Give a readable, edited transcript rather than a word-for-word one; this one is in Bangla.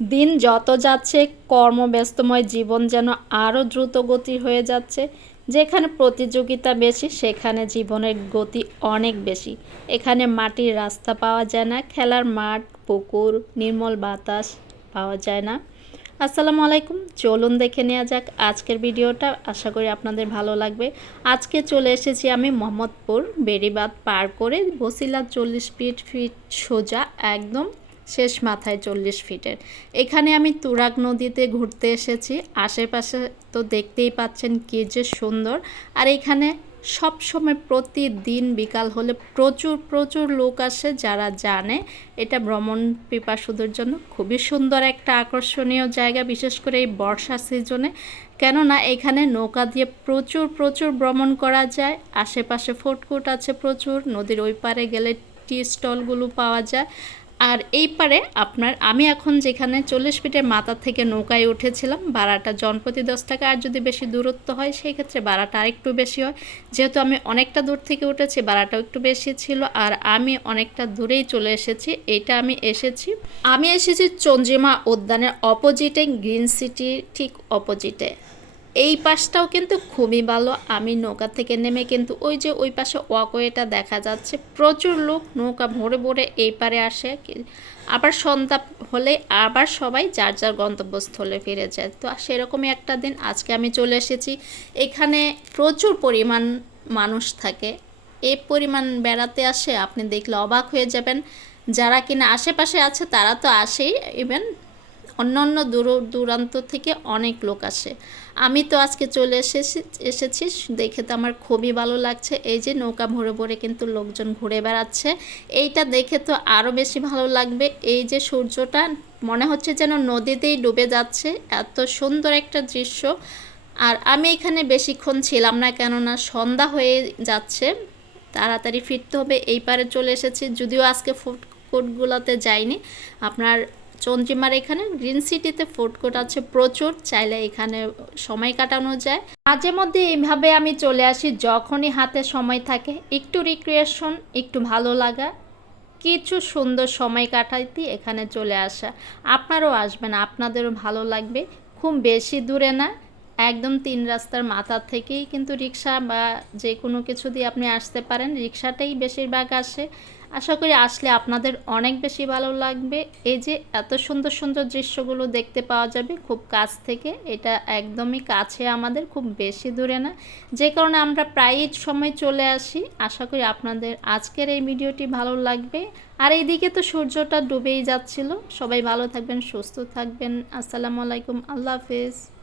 দিন যত যাচ্ছে কর্মব্যস্তময় জীবন যেন আরও দ্রুতগতির হয়ে যাচ্ছে। যেখানে প্রতিযোগিতা বেশি সেখানে জীবনের গতি অনেক বেশি। এখানে মাটির রাস্তা পাওয়া যায় না, খেলার মাঠ, পুকুর, নির্মল বাতাস পাওয়া যায় না। আসসালামু আলাইকুম, চলুন দেখে নেওয়া যাক আজকের ভিডিওটা। আশা করি আপনাদের ভালো লাগবে। আজকে চলে এসেছি আমি মোহাম্মদপুর বেড়িবাঁধ পার করে বসিলা 40 ফিট সোজা একদম শেষ মাথায় 40 ফিটের। এখানে আমি তুরাগ নদীতে ঘুরতে এসেছি। আশেপাশে তো দেখতেই পাচ্ছেন কি যে সুন্দর। আর এখানে সব সময় প্রতিদিন বিকাল হলে প্রচুর প্রচুর লোক আসে যারা জানে এটা ভ্রমণ পিপাসুদের জন্য খুবই সুন্দর একটা আকর্ষণীয় জায়গা, বিশেষ করে এই বর্ষা সিজনে। কেননা এখানে নৌকা দিয়ে প্রচুর প্রচুর ভ্রমণ করা যায়। আশেপাশে ফুডকোর্ট আছে প্রচুর, নদীর ওই পারে গেলে টি স্টলগুলো পাওয়া যায়। আর এই পারে আমি এখন যেখানে 40 ফিটের মাথা থেকে নৌকায় উঠেছিলাম, ভাড়াটা জনপ্রতি 10 টাকা। আর যদি বেশি দূরত্ব হয় সেই ক্ষেত্রে ভাড়াটা আরেকটু বেশি হয়। যেহেতু আমি অনেকটা দূর থেকে উঠেছি ভাড়াটাও একটু বেশি ছিল। আর আমি অনেকটা দূরেই চলে এসেছি। আমি এসেছি চন্দ্রিমা উদ্যানের অপোজিটে, গ্রিন সিটির ঠিক অপোজিটে। এই পাশটাও কিন্তু খুবই ভালো। আমি নৌকা থেকে নেমে কিন্তু ওই যে ওই পাশে ওয়াকওয়েটা দেখা যাচ্ছে, প্রচুর লোক নৌকা ভরে ভরে এই পারে আসে। আবার সন্ধ্যা হলে আবার সবাই যার যার গন্তব্যস্থলে ফিরে যায়। তো সেরকমই একটা দিন আজকে আমি চলে এসেছি। এখানে প্রচুর পরিমাণ মানুষ থাকে। এই পরিমাণ বেড়াতে আসে আপনি দেখলে অবাক হয়ে যাবেন। যারা কিনা আশেপাশে আছে তারা তো আসেই, ইভেন অন্যান্য দূর দূরান্ত থেকে অনেক লোক আসে। আমি তো আজকে চলে এসেছি দেখে তো আমার খুবই ভালো লাগছে। এই যে নৌকা ভরে ভরে কিন্তু লোকজন ঘুরে বেড়াচ্ছে, এইটা দেখে তো আরও বেশি ভালো লাগবে। এই যে সূর্যটা মনে হচ্ছে যেন নদীতেই ডুবে যাচ্ছে, এত সুন্দর একটা দৃশ্য। আর আমি এখানে বেশিক্ষণ ছিলাম না, কেননা সন্ধ্যা হয়ে যাচ্ছে, তাড়াতাড়ি ফিরতে হবে। এই পারে চলে এসেছি, যদিও আজকে ফুড কোর্টগুলোতে যাইনি। আপনার চন্দ্রিমার এখানে গ্রিন সিটিতে ফুড কোর্ট আছে প্রচুর, চাইলে এখানে সময় কাটানো যায়। মাঝে মধ্যে এইভাবে আমি চলে আসি যখনই হাতে সময় থাকে, একটু রিক্রিয়েশন, একটু ভালো লাগা, কিছু সুন্দর সময় কাটাইতে এখানে চলে আসা। আপনারাও আসবেন, আপনাদেরও ভালো লাগবে। খুব বেশি দূরে না, একদম 3 রাস্তার মাথা থেকেই কিন্তু রিক্সা বা যে কোনো কিছু দিয়ে আপনি আসতে পারেন। রিক্সাটাই বেশিরভাগ আসে। আশা করি আসলে আপনাদের অনেক বেশি ভালো লাগবে। এই যে এত সুন্দর সুন্দর দৃশ্যগুলো দেখতে পাওয়া যাবে খুব কাছ থেকে। এটা একদমই কাছে আমাদের, খুব বেশি দূরে না, যে কারণে আমরা প্রায়ই সময় চলে আসি। আশা করি আপনাদের আজকের এই ভিডিওটি ভালো লাগবে। আর এইদিকে তো সূর্যটা ডুবেই যাচ্ছিল। সবাই ভালো থাকবেন, সুস্থ থাকবেন। আসসালামু আলাইকুম, আল্লাহ হাফেজ।